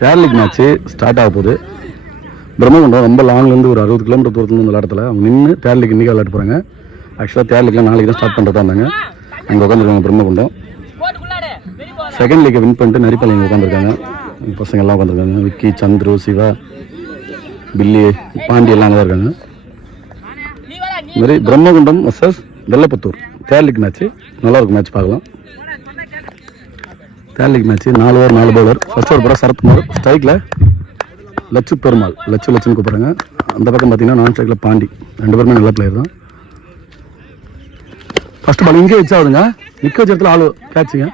Third league match start ஆக போகுது. பிரம்மகுண்டம் ரொம்ப லாங்லேருந்து ஒரு 60 கிலோமீட்டர் தூரத்துலேருந்து விளையாடத்தில் அவங்க நின்று தேர்ட் லீக் இன்றைக்கி விளையாட்டு போகிறாங்க. ஆக்சுவலாக தேர்ட் லீக்லாம் நாளைக்கு தான் ஸ்டார்ட் பண்ணுறதா இருந்தாங்க. அங்கே உட்காந்துருக்காங்க பிரம்மகுண்டம். செகண்ட் லீக்கை வின் பண்ணிட்டு நரிப்பாளையம் இங்கே உட்காந்துருக்காங்க. பசங்க எல்லாம் உட்காந்துருக்காங்க. விக்கி, சந்துரு, சிவா, பில்லி, பாண்டி எல்லாம் அங்கே தான் இருக்காங்க. இதுமாதிரி Brahmakundam versus Vellaputhur third league match நல்லாயிருக்கும். மேட்ச் பார்க்கலாம். Third league match 4 over 4 bowler. First over போட சரத்குமார், ஸ்ட்ரைக்கில் லட்சு பெருமாள், லட்சுன்னு கூப்பிட்றாங்க. அந்த பக்கம் பார்த்தீங்கன்னா நான் ஸ்ட்ரைக்கில் பாண்டி. 2 பேருமே நல்ல பிளேயர் தான். ஃபர்ஸ்ட் பால் இங்கே வச்சு ஆகுதுங்க. நிற்க வச்ச இடத்துல ஆளு கேட்சுங்க.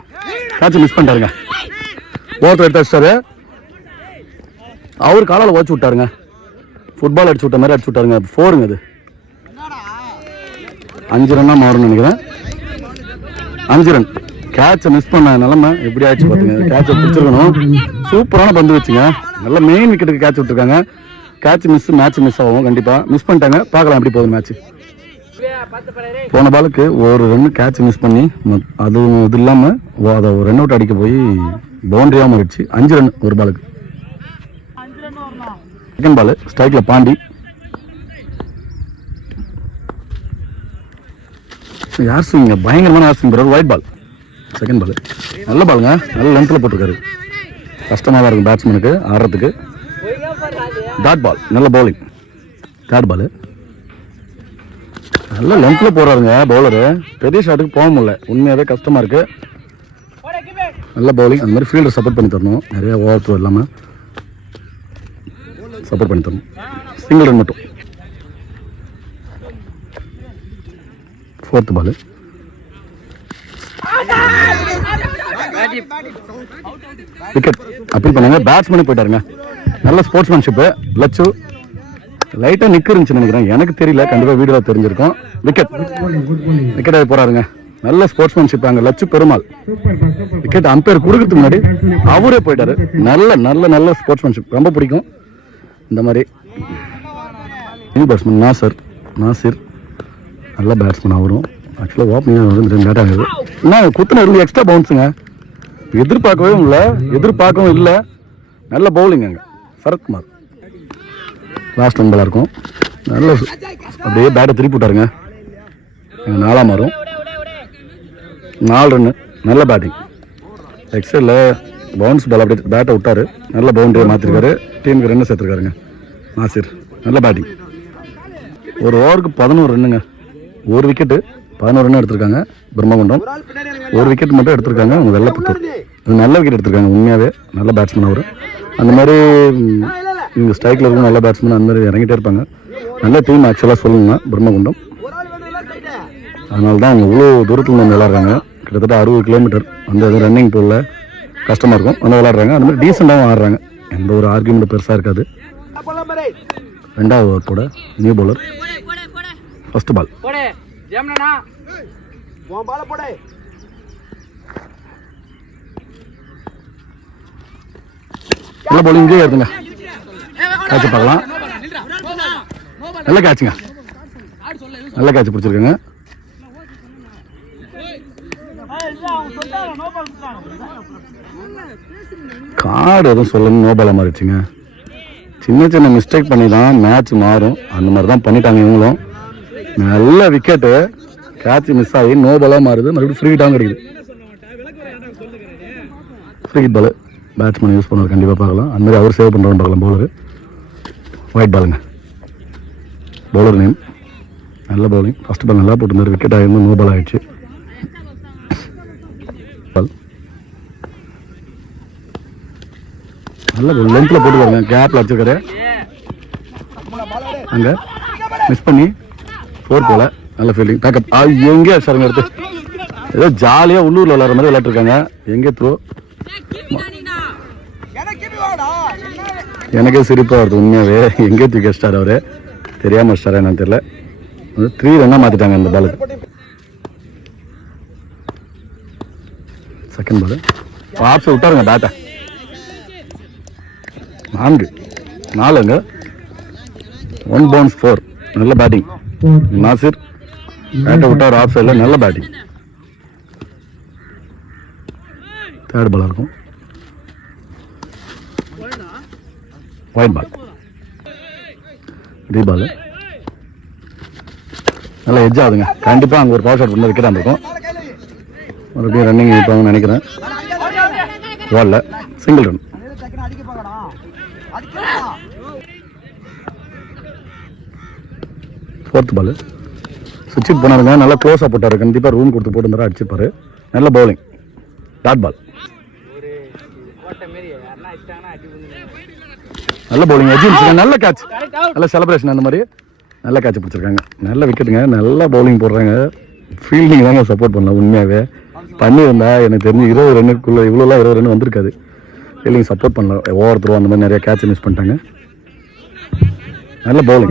கேட்சை மிஸ் பண்ணிட்டாருங்க. ஓரத்தில் எடுத்து வச்சிட்டாரு. அவரு காலால் ஓச்சு விட்டாருங்க. ஃபுட்பால் அடிச்சு விட்ட மாதிரி அடிச்சு விட்டாருங்க. 4ங்க. அது 5 ரன்னாக மாறும்னு நினைக்கிறேன். 5 ரன். கேட்சை மிஸ் பண்ண நிலமை எப்படி ஆயிடுச்சு பார்த்துங்க. கேட்சை பிடிச்சிருக்கணும். சூப்பரான பந்து வச்சுங்க. நல்ல மெயின் விக்கெட்டுக்கு கேட்ச் விட்டுருக்காங்க. கேட்ச் மிஸ், மேட்ச் மிஸ் ஆகும். கண்டிப்பாக மிஸ் பண்ணிட்டாங்க. பார்க்கலாம் எப்படி போகுது மேட்ச். போன பாலுக்கு ஒரு ரன் கேட்ச் மிஸ் பண்ணி அது இது இல்லாமல் அதை ஒரு ரன் அவுட் அடிக்க போய் பவுண்டரியாக மாறிடுச்சு. 5 ரன் ஒரு பாலுக்கு. செகண்ட் பால் ஸ்ட்ரைக்கில் பாண்டி. யார் ஸ்விங்க பயங்கரமான யார் ஸ்விங் போடுறாரு. White ball. செகண்ட் பால் நல்ல பாலுங்க. நல்ல லென்த்தில் போட்டிருக்காரு. கஷ்டமாக தான் இருக்கும் பேட்ஸ்மேனுக்கு ஆடுறதுக்கு. Dot ball. நல்ல பவுலிங். தேர்ட் பால் நல்ல லென்த்தில் போகிறாருங்க பவுலரு. பெரிய ஷாட்டுக்கு போக முடியல. உண்மையாகவே கஷ்டமாக இருக்குது. நல்ல பவுலிங். அந்த மாதிரி ஃபீல்டர் சப்போர்ட் பண்ணி தரணும். நிறைய ஓவர் த்ரோ இல்லாமல் சப்போர்ட் பண்ணி தரணும். சிங்கிள் ரன் மட்டும். Fourth ball wicket. அப்பீல் பண்ணாங்க. பேட்ஸ்மேனே போயிட்டாருங்க. நல்ல ஸ்போர்ட்ஸ்மேன்ஷிப்பு. லட்சு லைட்டாக நிற்க இருந்துச்சுன்னு நினைக்கிறேன். எனக்கு தெரியல. கண்டிப்பாக வீடியோவில் தெரிஞ்சிருக்கும். விக்கெட். விக்கெட்டாக போகிறாருங்க. நல்ல ஸ்போர்ட்ஸ்மேன்ஷிப். அங்கே லட்சு பெருமாள் விக்கெட் அம்பையர் கொடுக்கறதுக்கு முன்னாடி அவரே போயிட்டாரு. நல்ல நல்ல நல்ல ஸ்போர்ட்ஸ்மேன்ஷிப். ரொம்ப பிடிக்கும் இந்த மாதிரி. நியூ பேட்ஸ்மேன் நாசிர் நல்ல பேட்ஸ்மேன். அவரும் ஆக்சுவலாக ஓப்பனிங் வந்து லேட் ஆகுது. என்ன குத்துன இருந்து எக்ஸ்ட்ரா பவுன்ஸுங்க. எதிர்பார்க்கவும் இல்லை. நல்ல பவுலிங். அங்கே சரத்குமார் லாஸ்ட் ஒன் பாலாக இருக்கும். நல்ல அப்படியே பேட்டை திருப்பி விட்டாருங்க. எங்கள் 4ஆம் வரும். 4 ரன்னு. நல்ல பேட்டிங். எக்ஸலில் பவுன்ஸ் பால் அப்படியே பேட்டை விட்டார். நல்ல பவுண்டரியை மாற்றிருக்காரு. டீமுக்கு ரன்னு சேர்த்துருக்காருங்க நாசிர். நல்ல பேட்டிங். ஒரு ஓவருக்கு 11 ரன்னுங்க. ஒரு விக்கெட்டு 11 ரன் எடுத்திருக்காங்க பிரம்மகுண்டம். ஒரு விக்கெட் மட்டும் எடுத்திருக்காங்க அவங்க வெள்ளப்புத்தூர். நல்ல விக்கெட் எடுத்திருக்காங்க. உண்மையாகவே நல்ல பேட்ஸ்மேன் அவர். அந்த மாதிரி இவங்க ஸ்ட்ரைக்கில் இருக்கும் நல்ல பேட்ஸ்மேன் அந்த மாதிரி இறங்கிட்டே இருப்பாங்க. நல்ல டீம் ஆக்சுவலாக சொல்லணும்னா பிரம்மகுண்டம். அதனால தான் அவங்க இவ்வளோ தூரத்தில் வந்து விளாட்றாங்க. கிட்டத்தட்ட 60 கிலோமீட்டர். அந்த இது ரன்னிங் போலில் கஷ்டமாக இருக்கும். வந்து விளாட்றாங்க. அந்த மாதிரி டீசெண்டாகவும் ஆடுறாங்க. எந்த ஒரு ஆர்கியூமெண்ட் பெருசாக இருக்காது. 2வது ஓவர் போட நியூ பவுலர். ஃபர்ஸ்ட் பால் நல்ல பவுலிங். இங்கே எடுத்துங்க. கேட்ச பார்க்கலாம். நல்ல கேட்சுங்க. நல்ல கேட்ச் பிடிச்சிருக்காங்க. கார்டு எதுவும் சொல்லணும். நோபாலாக மாறிடுச்சுங்க. சின்ன மிஸ்டேக் பண்ணி தான் மேட்ச் மாறும். அந்த மாதிரி தான் பண்ணிட்டாங்க இவங்களும். நல்ல விக்கெட்டு. கேட்ச் மிஸ் ஆகி நோபாலாக மாறுது. மறுபடியும் ஃப்ரீ ஹிட்டாகவும் கிடைக்குது. Free hit ball batsman use பண்ணுவார். கண்டிப்பாக பார்க்கலாம். அந்த மாதிரி அவர் சேவ் பண்ணுறோன்னு பார்க்கலாம். பவுலரு ஒயிட் பாலுங்க. Bowler name. நல்ல பவுலிங். ஃபர்ஸ்ட் பால் நல்லா போட்டுருந்தார். விக்கெட் ஆகிருந்தோம். நோ பால் ஆகிடுச்சு. பால் நல்ல லென்த்தில் போட்டு பாருங்க. கேப்பில் அடிச்சிருக்காரு. அங்கே மிஸ் பண்ணி 4 போல. நல்ல ஃபீல்டிங். பேக்கப். எங்கே சாருங்க எடுத்து ஏதோ ஜாலியாக உள்ளூரில் விளாட்ற மாதிரி விளையாட்டுருக்காங்க. எங்கே த்ரோ. எனக்கே சிரிப்பாக வருது உண்மையாகவே. எங்கே தூக்கி வச்சிட்டார் அவர். தெரியாமல் வச்சிட்டாரா என்னன்னு தெரியல. 3 ரன்னாக மாற்றிட்டாங்க அந்த பாலுக்கு. செகண்ட் பால் ஆப்ஸ் விட்டாருங்க பேட்டை. 4ங்க. 1 பவுன்ஸ் 4. நல்ல பேட்டிங். நாசிர் பேட்டை விட்டார் ஆஃப் சைடில். நல்ல பேட்டிங். தேர்ட் பாலாக இருக்கும். White ball. டீ பால் நல்லா எட்ஜ் ஆகுதுங்க. கண்டிப்பாக அங்கே ஒரு பவர் ஷாட் பண்ணி விக்கெட்டாக இருக்கும். மறுபடியும் ரன்னிங் இப்போ நினைக்கிறேன். பால்ல சிங்கிள் ரன். ஃபோர்த் பால் சுவிட்ச் போனாருங்க. நல்லா க்ளோஸாக போட்டார். கண்டிப்பாக ரூம் கொடுத்து போட்டு அடிச்சிருப்பாரு. நல்ல பவுலிங். Dot ball. நல்ல பவுலிங். நல்ல கேட்ச். நல்ல செலிப்ரேஷன். அந்த மாதிரி நல்ல கேட்ச் பிடிச்சிருக்காங்க. நல்ல விக்கெட்டுங்க. நல்லா பவுலிங் போடுறாங்க. ஃபீல்டிங் தாங்க சப்போர்ட் பண்ணலாம். உண்மையாகவே பண்ணியிருந்தா எனக்கு தெரிஞ்சு 20 ரன்னுக்குள்ளே இவ்வளோலாம் 20 ரன் வந்திருக்காது. ஃபீல்டிங் சப்போர்ட் பண்ணலாம். ஓவர்த்ரோ அந்த மாதிரி நிறைய கேட்ச் மிஸ் பண்ணிட்டாங்க. நல்ல பவுலிங்.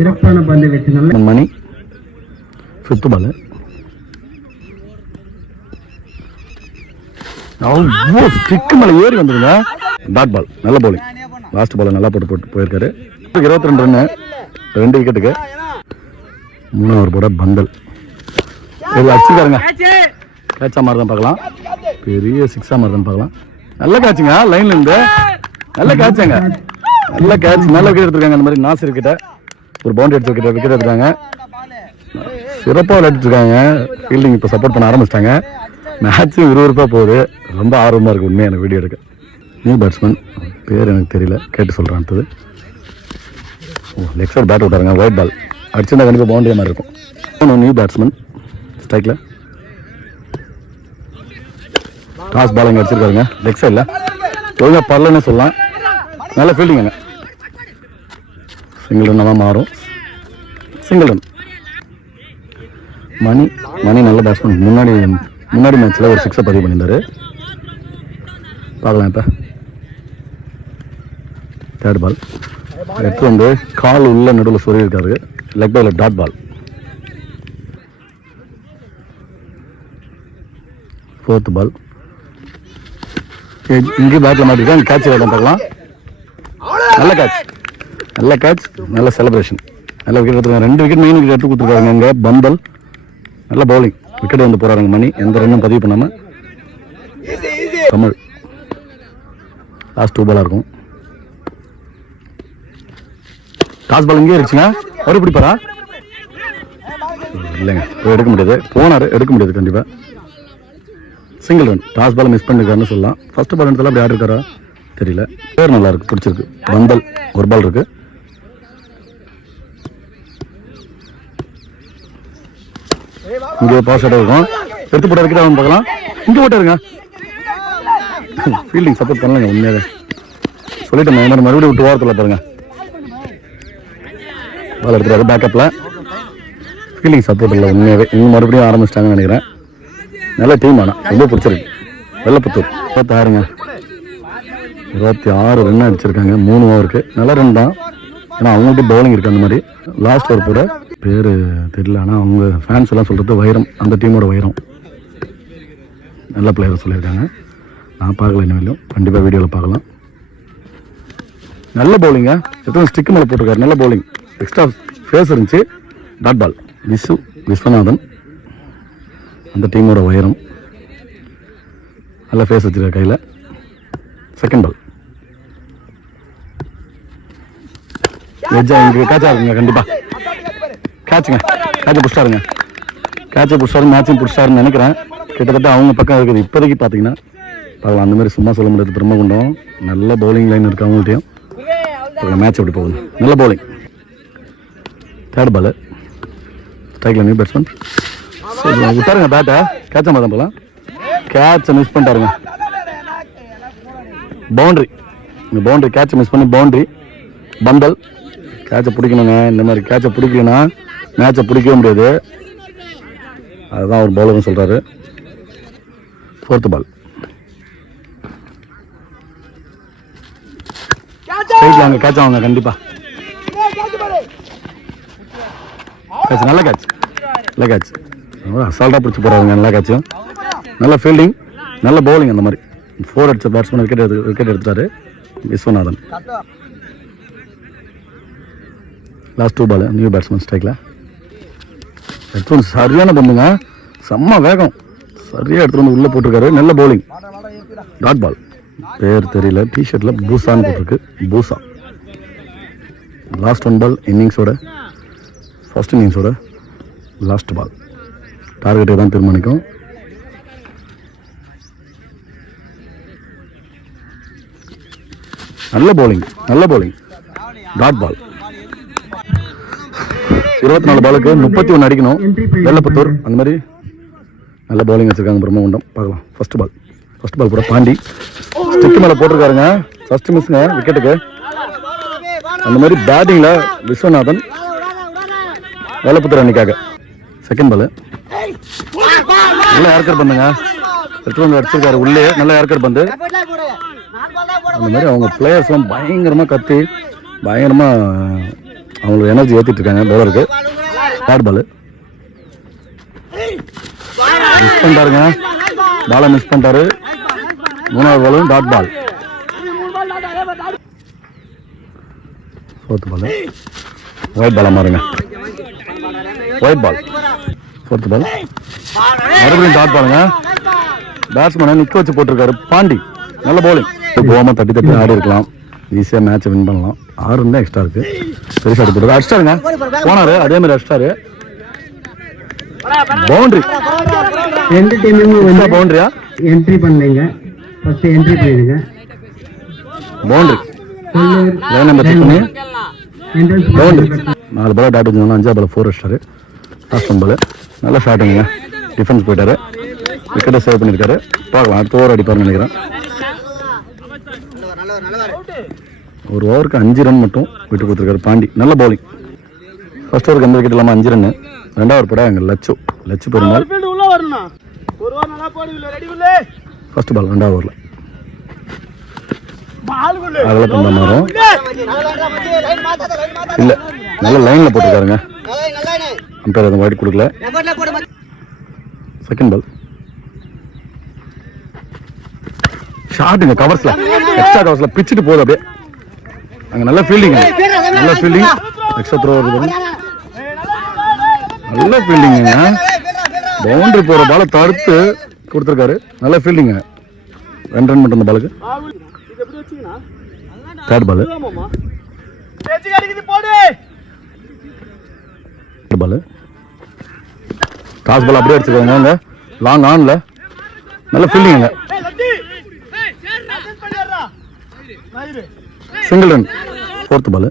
Mani fifth ball. ஸ்டிக்கு மேலே ஏறி வந்துருங்க. Dot ball. நல்ல பவுலிங். லாஸ்ட் பால் நல்லா போட்டு போயிருக்காரு. 22 ரன்னு 2 விக்கெட்டுக்கு. 3 ஓவர் போட பந்தல். இது அடிச்சுக்காருங்க. கேட்சா மாதிரி தான் பார்க்கலாம். பெரிய 6 மாதிரி தான் பார்க்கலாம். நல்ல கேட்சுங்க. லைன்ல இருந்து நல்ல கேட்சாங்க. நல்ல கேட்ச். நல்ல விக்கெட் எடுத்துருக்காங்க. அந்த மாதிரி நாசர் கிட்ட ஒரு பவுண்டரி அடிச்சு விக்கெட் எடுத்துருக்காங்க. சிறப்பாக விளையாட்டு இருக்காங்க. ஃபீல்டிங் இப்போ சப்போர்ட் பண்ண ஆரம்பிச்சிட்டாங்க. மேட்சும் விறுவிறுப்பாக போகுது. ரொம்ப ஆர்வமாக இருக்குது உண்மையாக எனக்கு வீடியோ எடுக்க. நியூ பேட்ஸ்மேன் பேர் எனக்கு தெரியல, கேட்டு சொல்கிறேன். அடுத்தது leg side bad விட்டாருங்க. White ball அடிச்சிருந்தா கண்டிப்பாக பவுண்டரி மாதிரி இருக்கும். நியூ பேட்ஸ்மேன் ஸ்ட்ரைக்கில் டாஸ் பால் இங்கே அடிச்சிருக்காருங்க. லெக் சைடில் ஒழுங்காக பரலன்னு சொல்லலாம். நல்ல ஃபீல்டிங்க. சிங்கிள் ரன்னாக தான் மாறும். Single run. மணி நல்ல பேட்ஸ்மேன். முன்னாடி மேட்ச்சில் ஒரு 6 பதிவு பண்ணியிருந்தாரு. பார்க்கலாம். இப்போ தேர்ட் பால் எடுத்து வந்து கால் உள்ள நடுவில் சொருகிருக்காரு. லெக் பையில் டாட் பால். ஃபோர்த் பால் இங்கே பேட்டில் மாட்டிருக்கேன். கேட்ச் வேணும் பார்க்கலாம். நல்ல கேட்ச். நல்ல செலிப்ரேஷன். நல்ல விக்கெட் எடுத்துருக்காங்க. 2 விக்கெட் மெயின் விக்கெட் எடுத்து கொடுத்துருக்காங்க. இங்கே பந்தல். நல்ல பவுலிங். விக்கெட் வந்து போறாருங்க. மணி எந்த ரன்னும் பதிவு பண்ணாமல். தமிழ் லாஸ்ட் 2 பாலாக இருக்கும். டாஸ் பால் இங்கே இருக்குங்க. அவரு பிடிப்பாரா? இல்லைங்க, எடுக்க முடியாது. போனார், எடுக்க முடியாது கண்டிப்பாக. Single run. Toss ball miss பண்ணிருக்காருன்னு சொல்லலாம். ஃபர்ஸ்ட் பால் இடத்துல அப்படி ஆடிருக்காரா தெரியல. பேர் நல்லா இருக்கு, பிடிச்சிருக்கு. பந்தல் ஒரு பால் இருக்கு. இங்கே பாஸ் ஆகிட்டே இருக்கும். எடுத்து போட்ட விக்கெட் ஆகும் பார்க்கலாம். இங்கே போட்டாருங்க. ஃபீல்டிங் சப்போர்ட் பண்ணலங்க. உண்மையாக சொல்லிட்டேன். இந்த மாதிரி மறுபடியும் விட்டு ஓரத்தில் பாருங்க. பால் எடுத்துறாரு பேக்கப்பில். ஃபீல்டிங் சப்போர்ட் இல்லை உண்மையாகவே. இங்கே மறுபடியும் ஆரம்பிச்சிட்டாங்கன்னு நினைக்கிறேன். நல்ல டீம். ஆனால் ரொம்ப பிடிச்சிருக்கு. வெள்ளப்புத்தூர் 26ங்க. 26 ரன் அடிச்சிருக்காங்க 3 ஓவருக்கு. நல்ல ரன் தான். ஏன்னா அவங்கள்ட்ட பவுலிங் இருக்குது. அந்த மாதிரி லாஸ்ட் ஓவர் கூட பேர் தெரியல. ஆனால் அவங்க ஃபேன்ஸ் எல்லாம் சொல்கிறது வைரம், அந்த டீமோட வைரம். நல்ல பிளேயர் சொல்லியிருக்காங்க. நான் பார்க்கல இனிமேலும். கண்டிப்பாக வீடியோவில் பார்க்கலாம். நல்ல பவுலிங்க. எத்தனை ஸ்டிக்கு மேலே போட்டிருக்காரு. நல்ல பவுலிங். எக்ஸ்ட்ரா ஃபேஸ் இருந்துச்சு. Dot ball. விஸ்வநாதன் அந்த டீமோட வைரம். நல்ல ஃபேஸ் வச்சுருக்க கையில். செகண்ட் பால் இங்கே கேட்சா இருக்குங்க. கண்டிப்பாக கேட்சுங்க. கேட்சை பிடிச்சாருங்க. கேட்சை பிடிச்சாரு. மேட்சும் பிடிச்சாருன்னு நினைக்கிறேன். கிட்டத்தட்ட அவங்க பக்கம் இருக்குது இப்போதைக்கு பார்த்தீங்கன்னா. பார்க்கலாம். அந்த மாதிரி சும்மா சொல்ல முடியாது. பிரம்மகுண்டம் நல்ல பவுலிங் லைன் இருக்குது அவங்கள்ட்டையும். மேட்ச் எப்படி போகுது. நல்ல பவுலிங். தேர்ட் பால் ஸ்ட்ரைக்கில் நியூ பேட்ஸ்மேன் விட்டாருங்க பேட்டை. கேட்ச மாதிரி போகலாம். கேட்சை மிஸ் பண்ணிட்டாருங்க. பவுண்ட்ரி. இந்த பவுண்ட்ரி கேட்சை மிஸ் பண்ணி பவுண்ட்ரி. பந்தல். கேட்சை பிடிக்கணுங்க. இந்த மாதிரி கேட்சை பிடிக்கலன்னா மேட்சை பிடிக்கவே முடியாது. அதுதான் ஒரு பவுலர்னு சொல்கிறாரு. ஃபோர்த்து பால் அங்கே கேட்ச் ஆகுங்க. கண்டிப்பாக கேட்ச். நல்ல கேட்ச். நல்ல கேட்ச். அசால்ட்டாக பிடிச்சி போகிறாங்க. நல்ல கேட்சும். நல்ல ஃபீல்டிங். நல்ல பவுலிங். அந்த மாதிரி 4 அடிச்ச பேட்ஸ்மேன் விக்கெட் எடுத்துட்டாரு விஸ்வநாதன். லாஸ்ட் 2 பால் நியூ பேட்ஸ்மேன் ஸ்ட்ரைக்கில். எடுத்து சரியான பந்துங்க. செம்ம வேகம். சரியாக எடுத்துகிட்டு வந்து உள்ளே போட்டிருக்காரு. நல்ல பவுலிங். டாட் பால். பேர் தெரியல. டிஷர்ட்டில் பூசான்னு போட்டிருக்கு. பூசா லாஸ்ட் 1 பால் இன்னிங்ஸோட ஃபர்ஸ்ட் இன்னிங்ஸோட லாஸ்ட் பால். டார்கெட்டை தான் தீர்மானிக்கும். நல்ல bowling டாட் பால். 24 பாலுக்கு 31 அடிக்கணும். வெள்ளப்பத்தூர் அந்த மாதிரி நல்ல பவுலிங் வச்சிருக்காங்க பிரம்மகுண்டம். பார்க்கலாம். ஃபர்ஸ்ட் பால் கூட பாண்டி ஸ்டிக் மேலே போட்டிருக்காருங்க. ஃபர்ஸ்ட் மிஸ்ங்க விக்கெட்டுக்கு. அந்த மாதிரி பேட்டிங்ல விஸ்வநாதன் வெள்ளப்பத்தூர் அன்னைக்காக. செகண்ட் பால் நல்ல ஏர்கர் பண்ணுங்க. ரெட்ரூம் அடிச்சிருக்காரு உள்ளே. நல்ல ஏர்கர் பந்து. அந்த மாதிரி அவங்க பிளேயர்ஸ்லாம் பயங்கரமாக கத்தி பயங்கரமாக அவங்களுக்கு எனர்ஜி ஏற்றிட்டு இருக்காங்க பவுலருக்கு. தேர்ட் பால் மிஸ் பண்ணிட்டாருங்க. பாலை மிஸ் பண்ணிட்டாரு. 3வது பாலும் டாட் பால். 4th பால் ஒயிட் பாலாக மாறுங்க. White ball. 4th பால் மறுபடியும் டாட் பாலுங்க. பேட்ஸ்மேனை நிற்க வச்சு போட்டிருக்காரு பாண்டி. நல்ல பவுலிங். போகாம தட்டி ஆடி இருக்கலாம். ஈஸியாக மேட்சை வின் பண்ணலாம். 6 ரன் தான் எக்ஸ்ட்ரா இருக்கு. பெருசாக எடுத்து அடிச்சிட்டாருங்க. போனாரு அதே மாதிரி அடிச்சிட்டாரு. பவுண்டரி. ரெண்டு டீமும் பவுண்டரியா என்ட்ரி பண்ணீங்க. ஃபர்ஸ்ட் என்ட்ரி பண்ணிடுங்க. பவுண்டரி. லைன் நம்பர் செக் பண்ணி பவுண்டரி. 4 பால் டாட் வச்சிருந்தாலும் 5வது பால் 4 அடிச்சிட்டாரு. லாஸ்ட் 1 பால் நல்ல ஷாட்டுங்க. டிஃபென்ஸ் போயிட்டாரு. விக்கெட்டை சேவ் பண்ணியிருக்காரு. பார்க்கலாம் அடுத்த ஓவர் அடிப்பாருன்னு நினைக்கிறேன். ஒரு ஓவருக்கு 5 ரன் மட்டும் விட்டு கொடுத்துருக்காரு பாண்டி. நல்ல பவுலிங். ஃபர்ஸ்ட் ஓவருக்கு எந்த விக்கெட் இல்லாமல் 5 ரன். 2வது படம் எங்கள் லட்சு பெருமாள். ஃபர்ஸ்ட் பால் 2வது ஓவரில் அதில் பண்ண மாறும் இல்லை. நல்ல லைனில் போட்டிருக்காருங்க. அம்பையர் எதுவும் வைட் கொடுக்கல. செகண்ட் பால் ஷாட்டுங்க. கவர்ஸ்ல எக்ஸ்ட்ரா கவர்ஸ்ல பிச்சுட்டு போகுது அப்படியே. அங்கே நல்ல ஃபீல்டிங். எக்ஸ்ட்ரா த்ரோ வருது. நல்ல ஃபீல்டிங்க. பவுண்டரி போகிற பாலை தடுத்து கொடுத்துருக்காரு. நல்ல ஃபீல்டிங்க. 2 ரன் மட்டும் இந்த பாலுக்கு. தேர்ட் பால் டாஸ் பால் அப்படியே அடிச்சுக்காங்க. லாங் ஆன்ல நல்ல ஃபீல்டிங்க. Single run. 4th பால்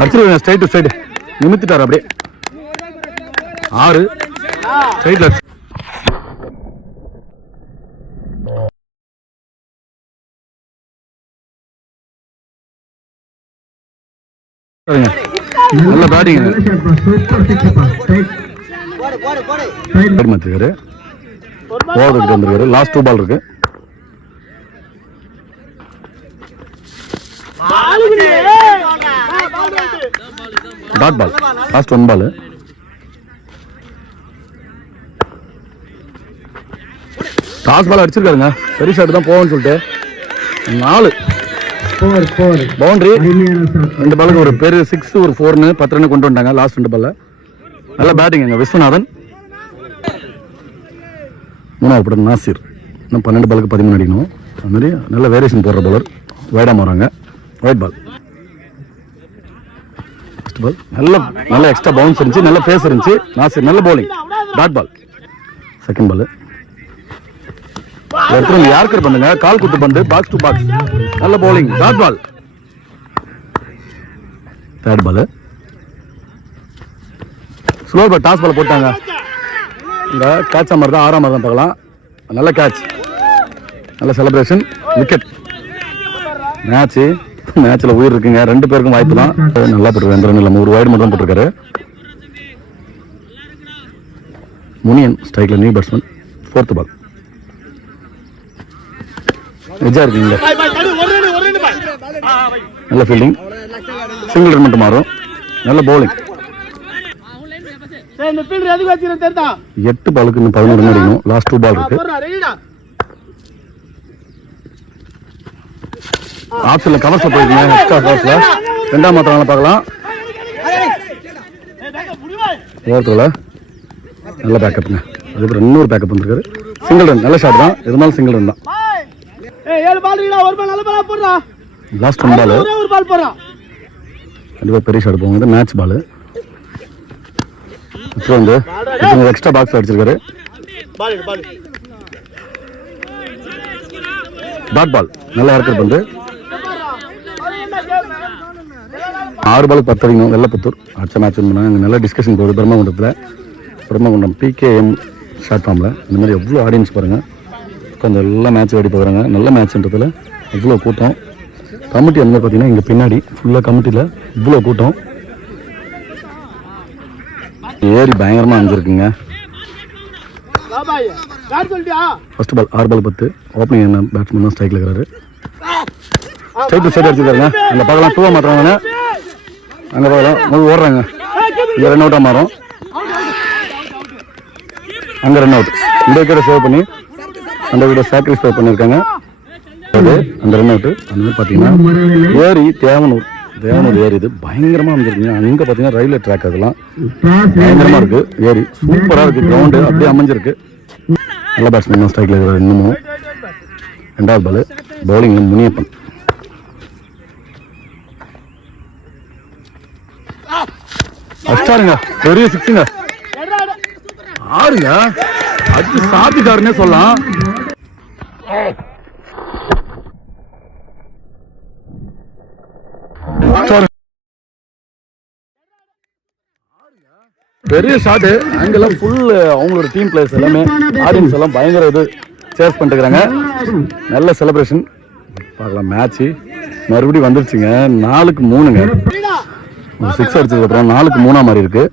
அடிச்சிருக்காங்க. ஸ்ட்ரைட் டு ஸ்ட்ரைட் நிமித்திட்டார் அப்படியே. 6 ஸ்ட்ரைட்ல நல்ல பேட்டிங். மாத்திருக்காரு. ஓவர் விக்கெட் வந்திருக்காரு. லாஸ்ட் 2 பால் இருக்கு. Dot ball. Last 1 ball. Toss ball அடிச்சிருக்காருங்க. பெரிய ஷாட் தான் போகும்னு சொல்லிட்டு 4 பவுண்டரி. 2 பாலுக்கு ஒரு பெரிய 6 ஒரு 4ன்னு 10 ரன் கொண்டு வந்துட்டாங்க லாஸ்ட் 2 பால்ல. நல்ல பேட்டிங் விஸ்வநாதன். 3வது படம் நாசிர். இன்னும் 12 பாலுக்கு 13 அடிக்கணும். அது மாதிரி நல்ல வேரியேஷன் போடுற பவுலர். வைடாக மாறாங்க. Wide ball. ஃபர்ஸ்ட் பால் நல்ல எக்ஸ்ட்ரா பவுன்ஸ் இருந்துச்சு. நல்ல பேஸ் இருந்துச்சு. நாசிர் நல்ல bowling. Dot ball. Second ball ஒருத்தர் யார்கர் பண்ணுங்க. கால் குத்து பந்து. Box to box. நல்ல bowling. Dot ball. Third ball slow ball. Toss ball போட்டாங்க. இந்த கேட்ச் மாதிரி தான் 6ஆம் தான் பார்க்கலாம். நல்ல கேட்ச். நல்ல செலிப்ரேஷன். விக்கெட். மேட்ச்ல உயிர் இருக்குங்க. 2 பேருக்கும் வாய்ப்பு தான். நல்லா போட்டுருக்காரு. 2 ரன் இல்லை. 1 வைடு மட்டும் போட்டிருக்காரு. முனியன் ஸ்ட்ரைக்ல நியூ பேட்ஸ்மேன். 4th பால் எஜா இருக்குங்க. நல்ல ஃபீல்டிங். சிங்கிள் ரன் மட்டும் மாறும். நல்ல பவுலிங். 8 பாலுக்கு இன்னும் 11 ரன் அடிக்கணும். லாஸ்ட் 2 பால் இருக்கு. ஆப்ஷன்ல கவர்ஸ்ல போயிருக்கீங்க. எக்ஸ்ட்ரா கவர்ஸ்ல 2ஆம் மாத்திரம் பார்க்கலாம். ஓவர்ல நல்ல பேக்கப்புங்க. அதுக்கப்புறம் இன்னொரு பேக்கப் வந்துருக்காரு. Single run. நல்ல ஷாட் தான். இருந்தாலும் சிங்கிள் ரன் தான். லாஸ்ட் 1 பால் கண்டிப்பாக பெரிய ஷாட் போவாங்க. மேட்ச் பால் இப்போ வந்து எக்ஸ்ட்ரா பாக்ஸ் அடிச்சிருக்காரு. டாட் பால் நல்லா இருக்கிற பந்து 6 பால் 10 அடிக்கணும். வெள்ளப்புத்தூர் அடுத்த மேட்ச் பண்ணாங்க. அங்கே நல்ல டிஸ்கஷன் போகுது பிரம்மகுண்டம் PKM ஷார்ட் ஃபார்மில். இந்த மாதிரி எவ்வளோ ஆடியன்ஸ் பாருங்கள், உட்காந்து எல்லாம் மேட்ச் ஆடி போகிறாங்க. நல்ல மேட்ச்ன்றதுல இவ்வளோ கூட்டம். கமிட்டி அந்த மாதிரி பார்த்தீங்கன்னா இங்கே பின்னாடி ஃபுல்லாக கமிட்டியில் இவ்வளோ கூட்டம். ஏரி பயங்கரமாக அமைஞ்சிருக்குங்க. First ball 6 ball 10. ஓப்பனிங் என்ன பேட்ஸ்மேன் தான் ஸ்ட்ரைக்கில் இருக்கிறாரு. ஸ்ட்ரைட் டு ஸ்ட்ரைட் அடிச்சிருக்காருங்க. அங்கே பார்க்கலாம் 2 மாற்றுறாங்க. அங்கே பார்க்கலாம் ஓடுறாங்க. இங்கே ரன் அவுட்டாக மாறும். அங்கே ரன் அவுட். இந்த விக்கெட்டை சேவ் பண்ணி அந்த விக்கெட்டை சாக்ரிஃபை பண்ணியிருக்காங்க. அந்த ரன் அவுட்டு. அந்த மாதிரி பார்த்தீங்கன்னா ஏரி தேவனூர் ஏரி இது பயங்கரமாக அமைஞ்சிருக்குங்க. அங்கே பார்த்தீங்கன்னா ரயில்வே ட்ராக் அதெல்லாம் பயங்கரமாக இருக்குது. ஏரி சூப்பராக இருக்குது. கிரவுண்டு அப்படியே அமைஞ்சிருக்கு. நல்ல பேட்ஸ்மேன் தான் ஸ்ட்ரைக்கில் இருக்கிறார். இன்னமும் 2வது பால் பவுலிங்கில் முனியப்பன். அஷ்டாருங்க பெரிய 6ங்க. 6ங்க அடிச்சு சாத்திட்டாருன்னே சொல்லலாம். பெரிய ஷாட்டு. அங்கெல்லாம் ஃபுல் அவங்களோட டீம் பிளேயர்ஸ் எல்லாமே ஆடியன்ஸ் எல்லாம் பயங்கர இது சேஸ் பண்ணிட்டுருக்காங்க. நல்ல செலிப்ரேஷன் பார்க்கலாம். மேட்ச்சு மறுபடியும் வந்துருச்சுங்க. 4க்கு 3ங்க. ஒரு 6 அடிச்சதுக்கு அப்புறம் 4க்கு 3 மாதிரி இருக்கு.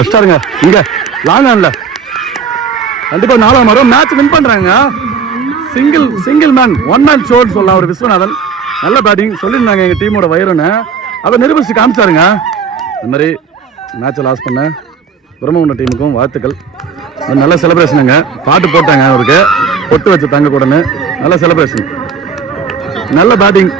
அஷ்டாருங்க இங்க லாங் ஆன்ல கண்டிப்பா 4ஆம் வரும். மேட்ச் வின் பண்றாங்க. சிங்கிள் மேன் 1 மேன் ஷோன்னு சொல்லலாம். ஒரு விஸ்வநாதன் நல்ல பேட்டிங் சொல்லியிருந்தாங்க எங்கள் டீமோட வயிறுன்னு. அதை நிரூபிச்சு காமிச்சாருங்க. இந்த மாதிரி மேட்சை லாஸ் பண்ண பிரம்மகுண்டம் டீமுக்கும் வாழ்த்துக்கள். நல்ல செலிப்ரேஷனுங்க. பாட்டு போட்டாங்க அவருக்கு பொட்டு வச்சு தங்க கூடன்னு. நல்ல செலிப்ரேஷன். நல்ல பேட்டிங்.